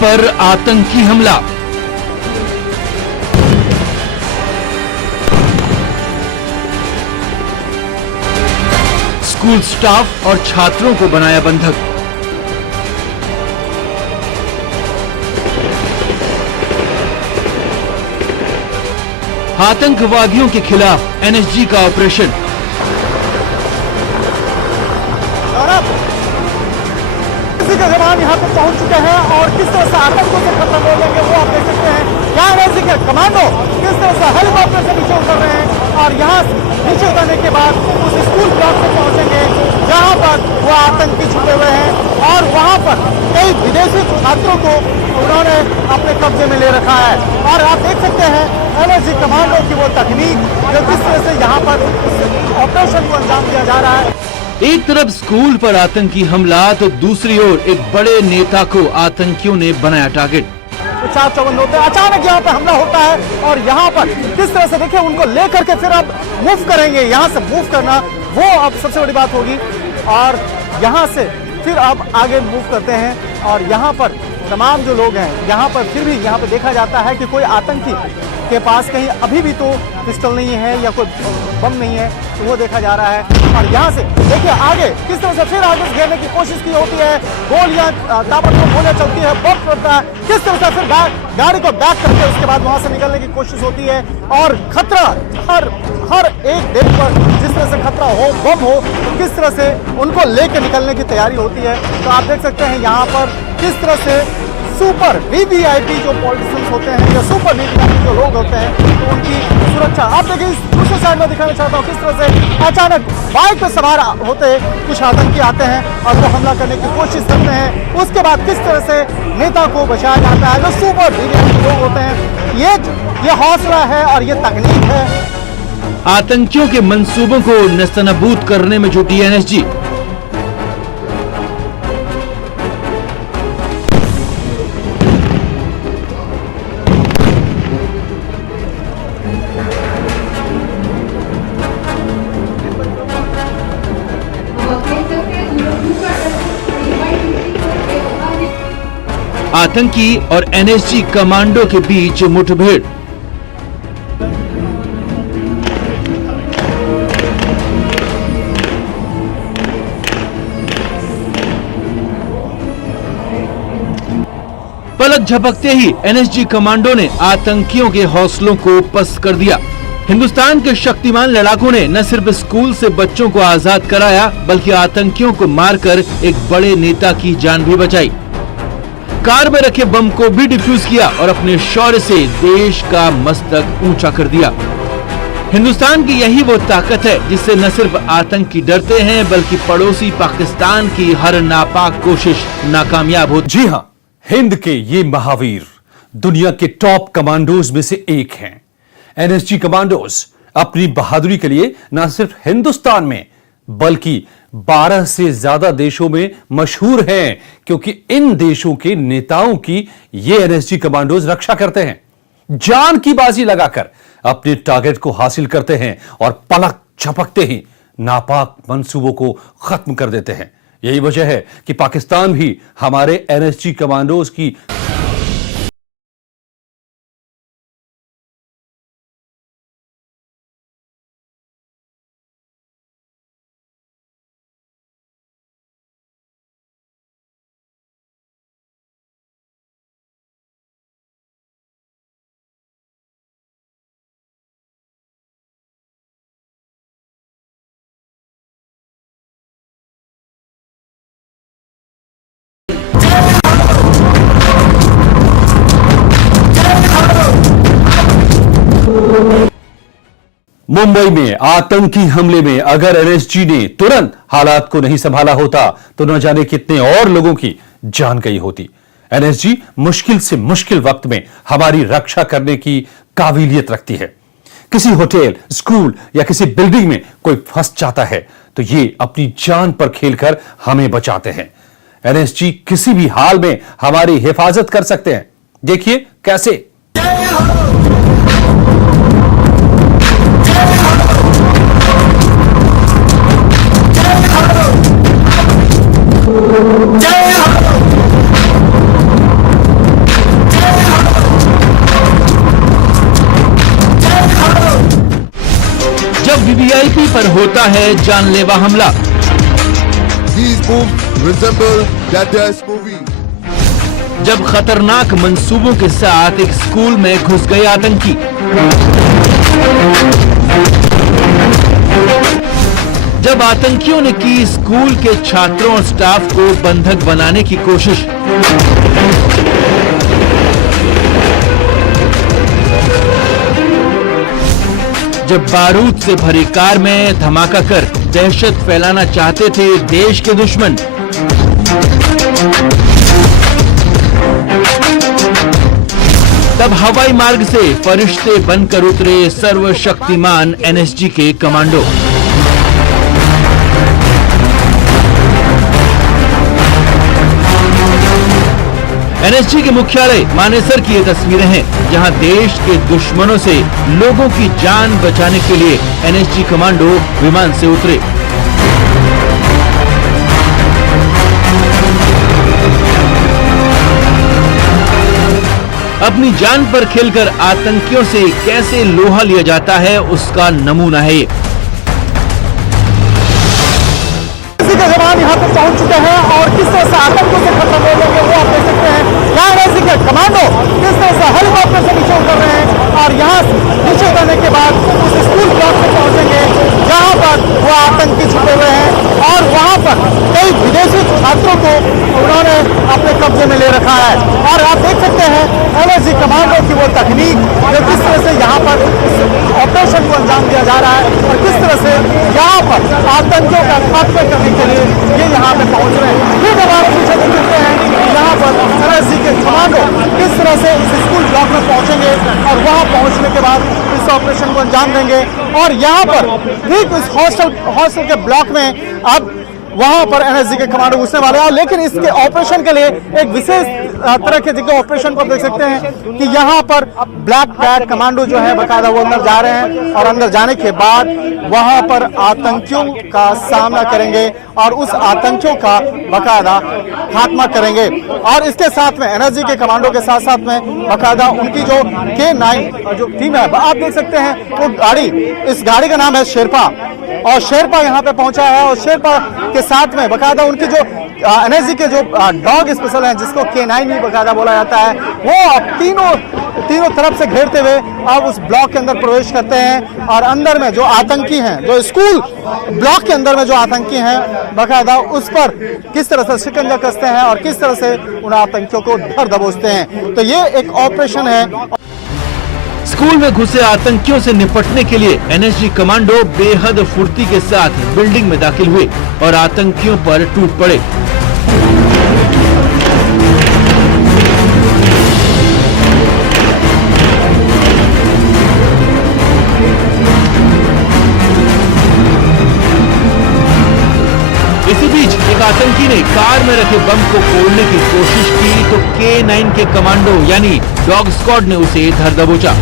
पर आतंकी हमला। स्कूल स्टाफ और छात्रों को बनाया बंधक। आतंकवादियों के खिलाफ एनएसजी का ऑपरेशन। किसी के जवान यहाँ पे पहुंच चुके हैं और किस तरह से आतंकों से खत्म हो जाएंगे वो आप देख सकते हैं। यहाँ एनएसजी के कमांडो किस तरह से हेलीकॉप्टर से नीचे उतर रहे हैं और यहाँ नीचे उतरने के बाद उस स्कूल ब्लॉक में पहुंचेंगे जहाँ पर वो आतंकी छुपे हुए हैं और वहाँ पर कई विदेशी छात्रों को उन्होंने अपने कब्जे में ले रखा है। और आप देख सकते हैं एनएसजी कमांडो की वो तकनीक जो किस तरह से यहाँ पर ऑपरेशन को अंजाम दिया जा रहा है। एक तरफ स्कूल पर आतंकी हमला तो दूसरी ओर एक बड़े नेता को आतंकियों ने बनाया टारगेट। 454 होते हैं, अचानक यहाँ पे हमला होता है और यहाँ पर किस तरह से देखिए उनको लेकर के फिर अब मूव करेंगे। यहाँ से मूव करना वो अब सबसे बड़ी बात होगी और यहाँ से फिर अब आगे मूव करते हैं और यहाँ पर तमाम जो लोग हैं यहाँ पर फिर भी यहाँ पे देखा जाता है कि कोई आतंकी के पास कहीं अभी भी तो पिस्टल नहीं है या कोई बम नहीं है तो वो देखा जा रहा है। और यहाँ से देखिए आगे किस तरह से फिर आगे से घेरने की कोशिश की होती है, गोलियां ताबड़तोड़ गोलियां चलती है, बम पड़ता है, किस तरह से फिर गाड़ी को बैक करके उसके बाद वहां से निकलने की कोशिश होती है। और खतरा हर एक दिन पर जिस तरह से खतरा हो, बम हो, तो किस तरह से उनको लेके निकलने की तैयारी होती है। तो आप देख सकते हैं यहाँ पर किस तरह से सुपर वीवीआईपी जो पॉलिटिशियंस होते हैं या सुपर वीवीआईपी जो लोग होते हैं तो उनकी सुरक्षा आप देखिए इस दूसरे साइड में दिखाना चाहता हूँ किस तरह से अचानक बाइक पे सवार होते कुछ आतंकी आते हैं और वो हमला करने की कोशिश करते हैं। उसके बाद किस तरह से नेता को बचाया जाता है। जो सुपर वीवीआईपी लोग होते हैं ये हौसला है और ये तकनीक है। आतंकियों के मंसूबों को नेस्तनाबूद करने में जुटी एनएसजी। आतंकी और एनएसजी कमांडो के बीच मुठभेड़। पलक झपकते ही एनएसजी कमांडो ने आतंकियों के हौसलों को पस्त कर दिया। हिंदुस्तान के शक्तिमान लड़ाकों ने न सिर्फ स्कूल से बच्चों को आजाद कराया बल्कि आतंकियों को मारकर एक बड़े नेता की जान भी बचाई। कार में रखे बम को भी डिफ्यूज किया और अपने शौर्य से देश का मस्तक ऊंचा कर दिया। हिंदुस्तान की यही वो ताकत है जिससे न सिर्फ आतंकी डरते हैं बल्कि पड़ोसी पाकिस्तान की हर नापाक कोशिश नाकामयाब होती। जी हां, हिंद के ये महावीर दुनिया के टॉप कमांडोज में से एक हैं। एनएसजी कमांडोज अपनी बहादुरी के लिए न सिर्फ हिंदुस्तान में बल्कि 12 से ज्यादा देशों में मशहूर हैं क्योंकि इन देशों के नेताओं की ये एनएसजी कमांडोज रक्षा करते हैं, जान की बाजी लगाकर अपने टारगेट को हासिल करते हैं और पलक झपकते ही नापाक मंसूबों को खत्म कर देते हैं। यही वजह है कि पाकिस्तान भी हमारे एनएसजी कमांडोज की मुंबई में आतंकी हमले में अगर एनएसजी ने तुरंत हालात को नहीं संभाला होता तो न जाने कितने और लोगों की जान गई होती। एनएसजी मुश्किल से मुश्किल वक्त में हमारी रक्षा करने की काबिलियत रखती है। किसी होटल, स्कूल या किसी बिल्डिंग में कोई फंस जाता है तो ये अपनी जान पर खेलकर हमें बचाते हैं। एनएसजी किसी भी हाल में हमारी हिफाजत कर सकते हैं। देखिए कैसे। वीवीआईपी पर होता है जानलेवा हमला। These moves resemble Dada's movie. जब खतरनाक मंसूबों के साथ एक स्कूल में घुस गए आतंकी। जब आतंकियों ने की स्कूल के छात्रों और स्टाफ को बंधक बनाने की कोशिश। जब बारूद से भरी कार में धमाका कर दहशत फैलाना चाहते थे देश के दुश्मन। तब हवाई मार्ग से फरिश्ते बनकर उतरे सर्वशक्तिमान एनएसजी के कमांडो। एनएसजी के मुख्यालय मानेसर की ये तस्वीरें हैं, जहां देश के दुश्मनों से लोगों की जान बचाने के लिए एनएसजी कमांडो विमान से उतरे। अपनी जान पर खेलकर आतंकियों से कैसे लोहा लिया जाता है, उसका नमूना है ये। के जवान यहाँ पे पहुंच चुके हैं और किस तरह से आतंकों से खत्म हो लेंगे वो आप देख सकते हैं। यहाँ एनएसजी के कमांडो किस तरह से हेलीकॉप्टर से नीचे उतर रहे हैं और यहाँ नीचे उतरने के बाद उस स्कूल ब्लॉक में पहुंचेंगे जहाँ पर वो आतंकी छुपे हुए हैं और वहाँ पर कई विदेशी छात्रों को उन्होंने अपने कब्जे में ले रखा है। और आप देख सकते हैं एनएसजी कमांडो की वो तकनीक जो किस तरह से यहाँ पर ऑपरेशन को अंजाम दिया जा रहा है और किस तरह से यहाँ पर आतंकियों का खात्मा करने के लिए ये यहाँ पे पहुंच रहे हैं। फिर जब आप पीछे देख सकते हैं यहाँ पर एनएसजी के कमांडो किस तरह से इस स्कूल ब्लॉक में पहुंचेंगे और वहाँ पहुंचने के बाद इस ऑपरेशन को अंजाम देंगे। और यहाँ पर ठीक इस हॉस्टल के ब्लॉक में अब वहां पर एनएसजी के कमांडो घुसने वाले हैं। लेकिन इसके ऑपरेशन के लिए एक विशेष तरह के जगह ऑपरेशन को देख सकते हैं कि यहाँ पर ब्लैक बैग कमांडो जो है बकायदा वो अंदर जा रहे हैं और अंदर जाने के बाद वहां पर आतंकियों का सामना करेंगे और उस आतंकियों का बकायदा खात्मा करेंगे। और इसके साथ में एनएसजी के कमांडो के साथ साथ में बकायदा उनकी जो K9 जो टीम है, आप देख सकते हैं वो गाड़ी, इस गाड़ी का नाम है शेरपा और शेरपा यहाँ पे पहुंचा है और शेरपा के साथ में बकायदा उनकी जो एनएसजी के जो डॉग स्पेशल हैं जिसको K9 भी बकायदा बोला जाता है, वो अब तीनों तरफ से घेरते हुए अब उस ब्लॉक के अंदर प्रवेश करते हैं और अंदर में जो आतंकी हैं, जो स्कूल ब्लॉक के अंदर में जो आतंकी हैं बकायदा उस पर किस तरह से शिकंजा कसते हैं और किस तरह से उन आतंकियों को धर दबोचते हैं। तो ये एक ऑपरेशन है। स्कूल में घुसे आतंकियों से निपटने के लिए एनएसजी कमांडो बेहद फुर्ती के साथ बिल्डिंग में दाखिल हुए और आतंकियों पर टूट पड़े। इसी बीच एक आतंकी ने कार में रखे बम को फोड़ने की कोशिश की तो K9 के कमांडो यानी डॉग स्क्वाड ने उसे धर दबोचा।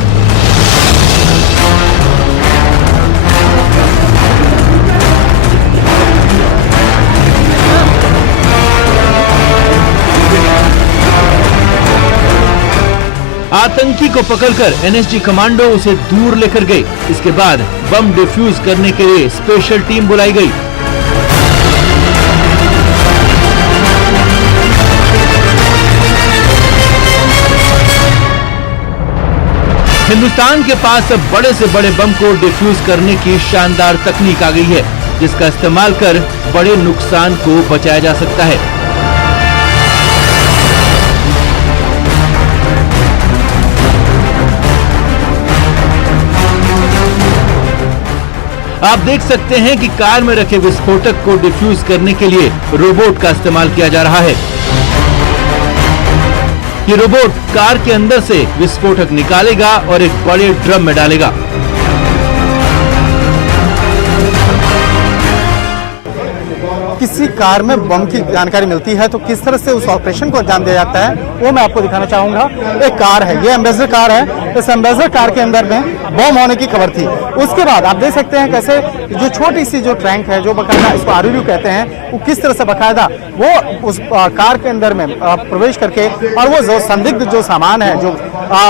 आतंकी को पकड़कर एनएसजी कमांडो उसे दूर लेकर गए। इसके बाद बम डिफ्यूज करने के लिए स्पेशल टीम बुलाई गई। हिंदुस्तान के पास अब बड़े से बड़े बम को डिफ्यूज करने की शानदार तकनीक आ गई है, जिसका इस्तेमाल कर बड़े नुकसान को बचाया जा सकता है। आप देख सकते हैं कि कार में रखे विस्फोटक को डिफ्यूज करने के लिए रोबोट का इस्तेमाल किया जा रहा है। ये रोबोट कार के अंदर से विस्फोटक निकालेगा और एक बड़े ड्रम में डालेगा। किसी कार में बम की जानकारी मिलती है तो किस तरह से उस ऑपरेशन को अंजाम दिया जाता है वो मैं आपको दिखाना चाहूंगा। एक कार है, ये एम्बेसडर कार है। इस एम्बेसडर कार के अंदर में बम होने की खबर थी। उसके बाद आप देख सकते हैं कैसे जो छोटी सी जो टैंक है, जो बकायदा इसको आरयू कहते हैं, वो किस तरह से बकायदा वो उस कार के अंदर में प्रवेश करके और वो जो संदिग्ध जो सामान है, जो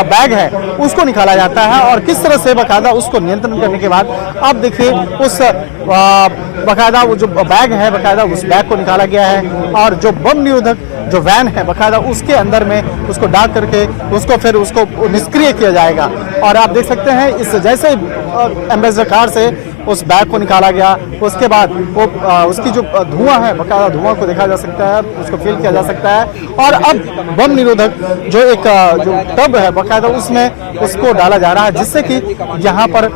बैग है, उसको निकाला जाता है और किस तरह से बकायदा उसको नियंत्रण करने के बाद अब देखिए उस बकायदा वो जो बैग है, बकायदा उस बैग को निकाला गया है और जो बम निरोधक जो वैन है बकायदा उसके अंदर में उसको डाल करके उसको फिर उसको निष्क्रिय किया जाएगा। और आप देख सकते हैं इस जैसे एम्बेसडर कार से उस बैग को निकाला गया, उसके बाद वो उसकी जो धुआं है बकायदा धुआं को देखा जा सकता है, उसको फील किया जा सकता है। और अब बम निरोधक जो एक जो टब है बकायदा उसमें उसको डाला जा रहा है जिससे कि यहाँ पर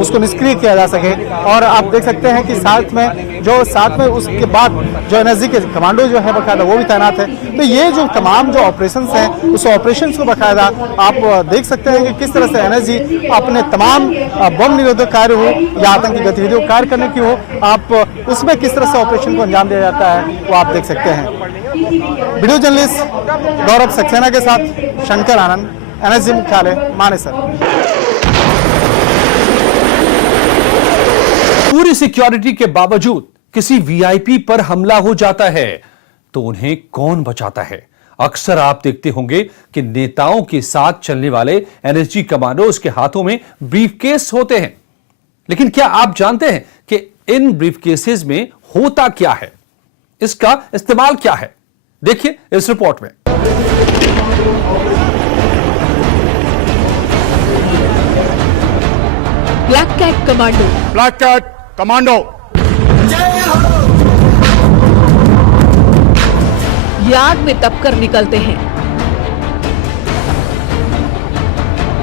उसको निष्क्रिय किया जा सके। और आप देख सकते हैं कि साथ में उसके बाद जो एनएसजी के कमांडो जो है बकायदा वो भी तैनात है। तो ये जो तमाम जो ऑपरेशंस हैं उस ऑपरेशंस को बकायदा आप देख सकते हैं कि किस तरह से एनएसजी अपने तमाम बम निरोधक कार्य हो या आतंकी गतिविधियों को कार्य करने की हो, आप उसमें किस तरह से ऑपरेशन को अंजाम दिया जाता है वो आप देख सकते हैं। वीडियो जर्नलिस्ट गौरव सक्सेना के साथ शंकर आनंद, एनएसजी मुख्यालय, मानेसर। पूरी सिक्योरिटी के बावजूद किसी वीआईपी पर हमला हो जाता है तो उन्हें कौन बचाता है? अक्सर आप देखते होंगे कि नेताओं के साथ चलने वाले एनएसजी कमांडोज के हाथों में ब्रीफकेस होते हैं, लेकिन क्या आप जानते हैं कि इन ब्रीफकेसेस में होता क्या है, इसका इस्तेमाल क्या है? देखिए इस रिपोर्ट में। Black cat commando, black cat commando, ये आग में तपकर निकलते हैं,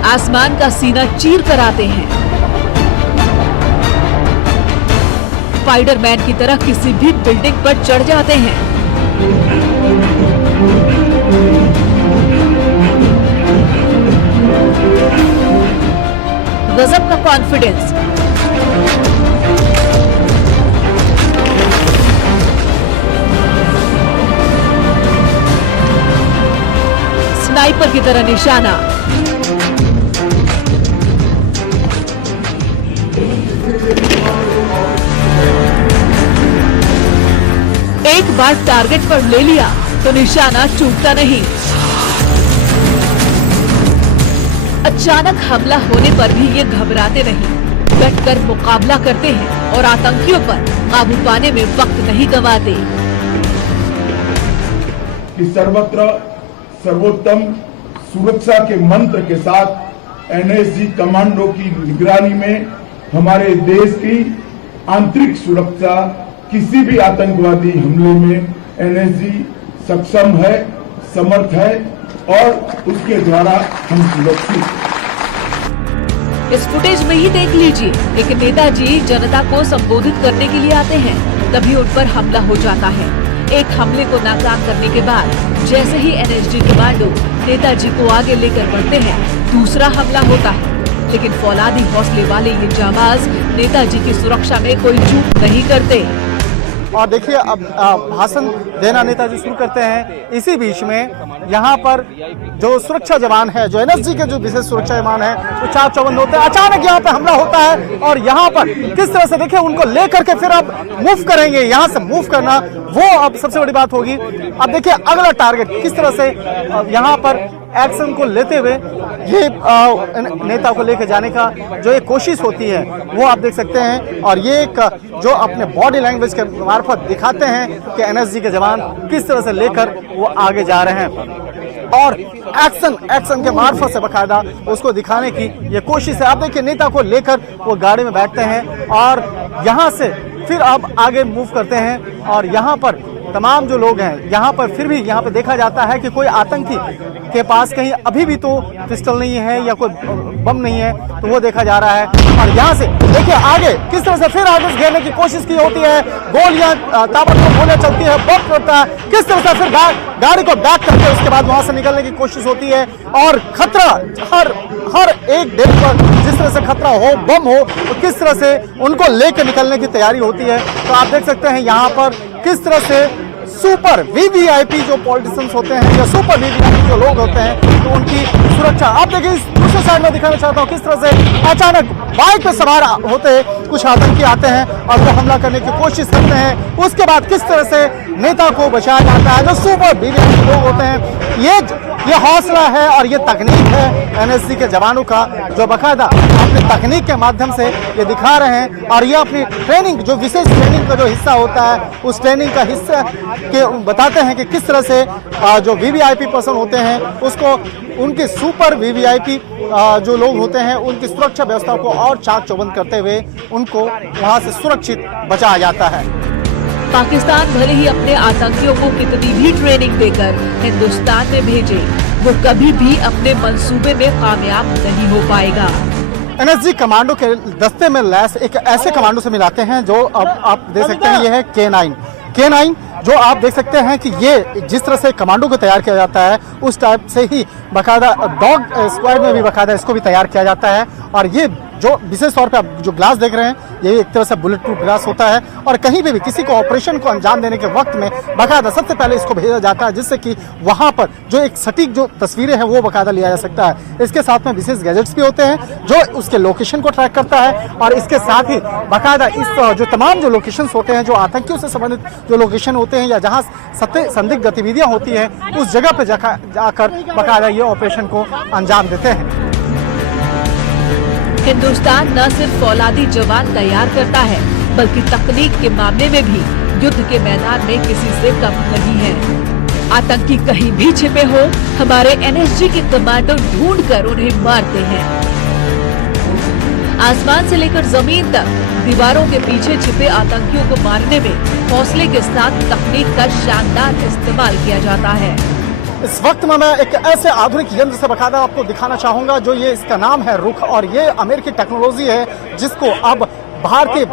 आसमान का सीना चीर कर आते हैं, स्पाइडरमैन की तरह किसी भी बिल्डिंग पर चढ़ जाते हैं। गजब का कॉन्फिडेंस, स्नाइपर की तरह निशाना, एक बार टारगेट पर ले लिया तो निशाना चूकता नहीं। अचानक हमला होने पर भी ये घबराते नहीं, डटकर मुकाबला करते हैं और आतंकियों पर काबू पाने में वक्त नहीं गंवाते। कि सर्वत्र सर्वोत्तम सुरक्षा के मंत्र के साथ एनएसजी कमांडो की निगरानी में हमारे देश की आंतरिक सुरक्षा किसी भी आतंकवादी हमले में एनएसजी सक्षम है, समर्थ है और उसके द्वारा हम सुरक्षित। इस फुटेज में ही देख लीजिए, एक नेताजी जनता को संबोधित करने के लिए आते हैं, तभी उन पर हमला हो जाता है। एक हमले को नाकाम करने के बाद जैसे ही एनएसजी कमांडो नेताजी को आगे लेकर बढ़ते हैं, दूसरा हमला होता है। लेकिन फौलादी हौसले वाले ये जाबाज नेताजी की सुरक्षा में कोई चूक नहीं करते। और देखिए अब भाषण देना नेताजी शुरू करते हैं। इसी बीच में यहाँ पर जो सुरक्षा जवान है, जो एनएसजी के जो विशेष सुरक्षा जवान है, वो चाक चौबंद होते हैं। अचानक यहाँ पे हमला होता है और यहाँ पर किस तरह से देखिए उनको लेकर के फिर अब मूव करेंगे। यहाँ से मूव करना वो अब सबसे बड़ी बात होगी। अब देखिए अगला टारगेट किस तरह से यहाँ पर एक्शन को लेते हुए ये नेता को लेकर जाने का जो एक कोशिश होती है वो आप देख सकते हैं। और ये एक जो अपने बॉडी लैंग्वेज के मार्फत दिखाते हैं कि एनएसजी के जवान किस तरह से लेकर वो आगे जा रहे हैं और एक्शन के मार्फत से बकायदा उसको दिखाने की ये कोशिश है। आप देखिए नेता को लेकर वो गाड़ी में बैठते हैं और यहाँ से फिर अब आगे मूव करते हैं। और यहाँ पर तमाम जो लोग हैं यहाँ पर फिर भी यहाँ पे देखा जाता है कि कोई आतंकी के पास कहीं अभी भी तो पिस्टल नहीं है या कोई बम नहीं है, तो वो देखा जा रहा है। और यहाँ से देखिए आगे किस तरह से फिर आगे घेरने की कोशिश की होती है, गोलियां ताबड़तोड़ गोलियां चलती है, बम पड़ता है, किस तरह से फिर गाड़ी को बैक करके उसके बाद वहां से निकलने की कोशिश होती है। और खतरा हर एक डेट पर जिस तरह से खतरा हो, बम हो, तो किस तरह से उनको लेकर निकलने की तैयारी होती है। तो आप देख सकते हैं यहाँ पर किस तरह से सुपर वीवीआईपी जो पॉलिटिशियंस होते हैं या सुपर वीवीआईपी जो लोग होते हैं तो उनकी सुरक्षा। आप देखिए इस दूसरे साइड में दिखाना चाहता हूँ किस तरह से अचानक बाइक पे सवार होते कुछ आतंकी आते हैं और वो हमला करने की कोशिश करते हैं। उसके बाद किस तरह से नेता को बचाया जाता है। जो सुपर वीवीआईपी लोग होते हैं ये हौसला है और ये तकनीक है एनएसजी के जवानों का जो बाकायदा अपनी तकनीक के माध्यम से ये दिखा रहे हैं और ये अपनी ट्रेनिंग जो विशेष ट्रेनिंग का जो हिस्सा होता है उस ट्रेनिंग का हिस्सा के बताते हैं कि किस तरह से जो वीवीआईपी पर्सन होते हैं उसको उनके सुपर वीवीआईपी जो लोग होते हैं उनकी सुरक्षा व्यवस्था को और चाक चौबंद करते हुए उनको वहां से सुरक्षित बचाया जाता है। पाकिस्तान भले ही अपने आतंकियों को कितनी भी ट्रेनिंग देकर हिंदुस्तान में भेजे, वो कभी भी अपने मंसूबे में कामयाब नहीं हो पाएगा। एनएसजी कमांडो के दस्ते में लैस एक ऐसे कमांडो से मिलाते हैं जो अब आप देख सकते हैं ये है K9 जो आप देख सकते हैं कि ये जिस तरह से कमांडो को तैयार किया जाता है उस टाइप से ही बाकायदा डॉग स्क्वाड में भी बाकायदा इसको भी तैयार किया जाता है। और ये जो विशेष तौर पे आप जो ग्लास देख रहे हैं ये एक तरह से बुलेट प्रूफ ग्लास होता है और कहीं पे भी किसी को ऑपरेशन को अंजाम देने के वक्त में बाकायदा सबसे पहले इसको भेजा जाता है जिससे कि वहां पर जो एक सटीक जो तस्वीरें हैं वो बाकायदा लिया जा सकता है। इसके साथ में विशेष गैजेट्स भी होते हैं जो उसके लोकेशन को ट्रैक करता है और इसके साथ ही बाकायदा इस जो तमाम जो लोकेशन होते हैं जो आतंकियों से संबंधित जो लोकेशन होते हैं या जहाँ संदिग्ध गतिविधियां होती है उस जगह पे जाकर बाकायदा ये ऑपरेशन को अंजाम देते हैं। हिंदुस्तान न सिर्फ फौलादी जवान तैयार करता है बल्कि तकनीक के मामले में भी युद्ध के मैदान में किसी से कम नहीं है। आतंकी कहीं भी छिपे हो हमारे एनएसजी के कमांडो ढूंढकर उन्हें मारते हैं। आसमान से लेकर जमीन तक दीवारों के पीछे छिपे आतंकियों को मारने में हौसले के साथ तकनीक का शानदार इस्तेमाल किया जाता है। इस वक्त में मैं एक ऐसे आधुनिक यंत्र से बाकायदा आपको दिखाना चाहूंगा जो ये इसका नाम है रुख और ये अमेरिकी टेक्नोलॉजी है जिसको अब भारतीय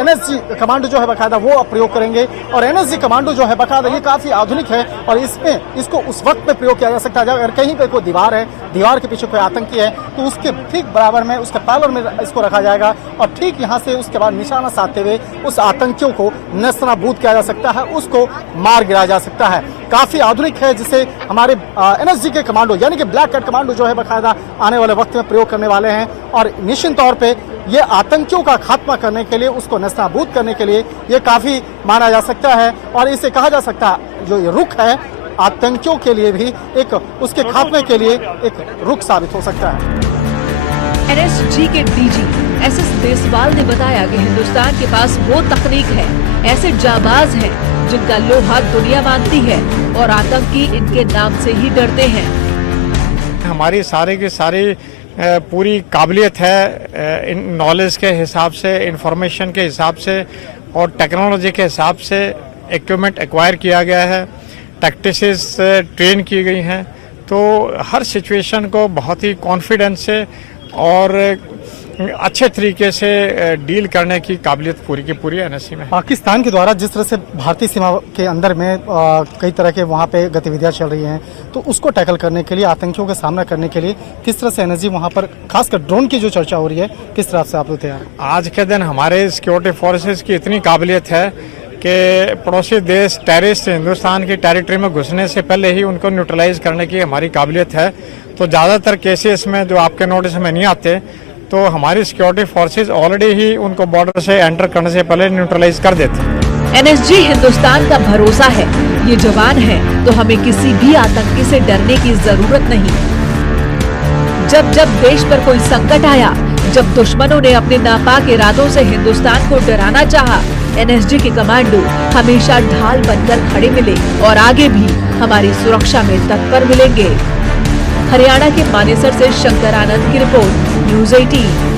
एनएसजी कमांडो जो है बाकायदा वो अब प्रयोग करेंगे। और एनएसजी कमांडो जो है बाकायदा ये काफी आधुनिक है और इसमें इसको उस वक्त पे प्रयोग किया जा सकता है अगर कहीं पे कोई दीवार है, दीवार के पीछे कोई आतंकी है तो उसके ठीक बराबर में उसके पैलर में इसको रखा जाएगा और ठीक यहाँ से उसके बाद निशाना साधते हुए उस आतंकियों को नस्तानाबूद किया जा सकता है, उसको मार गिराया जा सकता है। काफी आधुनिक है जिसे हमारे एनएसजी के कमांडो यानी कि ब्लैक कैट कमांडो जो है बाकायदा आने वाले वक्त में प्रयोग करने वाले हैं और निश्चित तौर पे ये आतंकियों का खात्मा करने के लिए उसको नस्तानाबूद करने के लिए ये काफी माना जा सकता है और इसे कहा जा सकता है जो ये रुख है आतंकियों के लिए भी एक उसके खात्मे के लिए एक रुख साबित हो सकता है। एनएसजी के डीजी एसएस देसवाल ने बताया कि हिंदुस्तान के पास वो तकनीक है, ऐसे जाबाज हैं जिनका लोहा दुनिया मानती है और आतंकी इनके नाम से ही डरते हैं। हमारी सारे की सारी पूरी काबिलियत है इन नॉलेज के हिसाब से, इंफॉर्मेशन के हिसाब से और टेक्नोलॉजी के हिसाब से इक्विपमेंट एक्वायर किया गया है, टैक्टिसेस ट्रेन की गई हैं तो हर सिचुएशन को बहुत ही कॉन्फिडेंस से और अच्छे तरीके से डील करने की काबिलियत पूरी की पूरी एनएसजी में। पाकिस्तान के द्वारा जिस तरह से भारतीय सीमा के अंदर में कई तरह के वहाँ पे गतिविधियाँ चल रही हैं तो उसको टैकल करने के लिए आतंकियों का सामना करने के लिए किस तरह से एनएसजी वहाँ पर खासकर ड्रोन की जो चर्चा हो रही है किस तरह से आप लोग तैयार? आज के दिन हमारे सिक्योरिटी फोर्सेस की इतनी काबिलियत है कि पड़ोसी देश टेररिस्ट हिंदुस्तान की टेरिटरी में घुसने से पहले ही उनको न्यूट्रलाइज करने की हमारी काबिलियत है। तो ज़्यादातर केसेस में जो आपके नोटिस में नहीं आते तो हमारी सिक्योरिटी फोर्सेस ऑलरेडी ही उनको बॉर्डर से एंटर करने से पहले न्यूट्रलाइज कर देते। एनएसजी हिंदुस्तान का भरोसा है, ये जवान है तो हमें किसी भी आतंकी से डरने की जरूरत नहीं। जब जब देश पर कोई संकट आया, जब दुश्मनों ने अपने नापाक इरादों से हिंदुस्तान को डराना चाहा, एनएसजी के कमांडो हमेशा ढाल बनकर खड़े मिले और आगे भी हमारी सुरक्षा में तत्पर मिलेंगे। हरियाणा के मानेसर से शंकर आनंद की रिपोर्ट, न्यूज़ 18।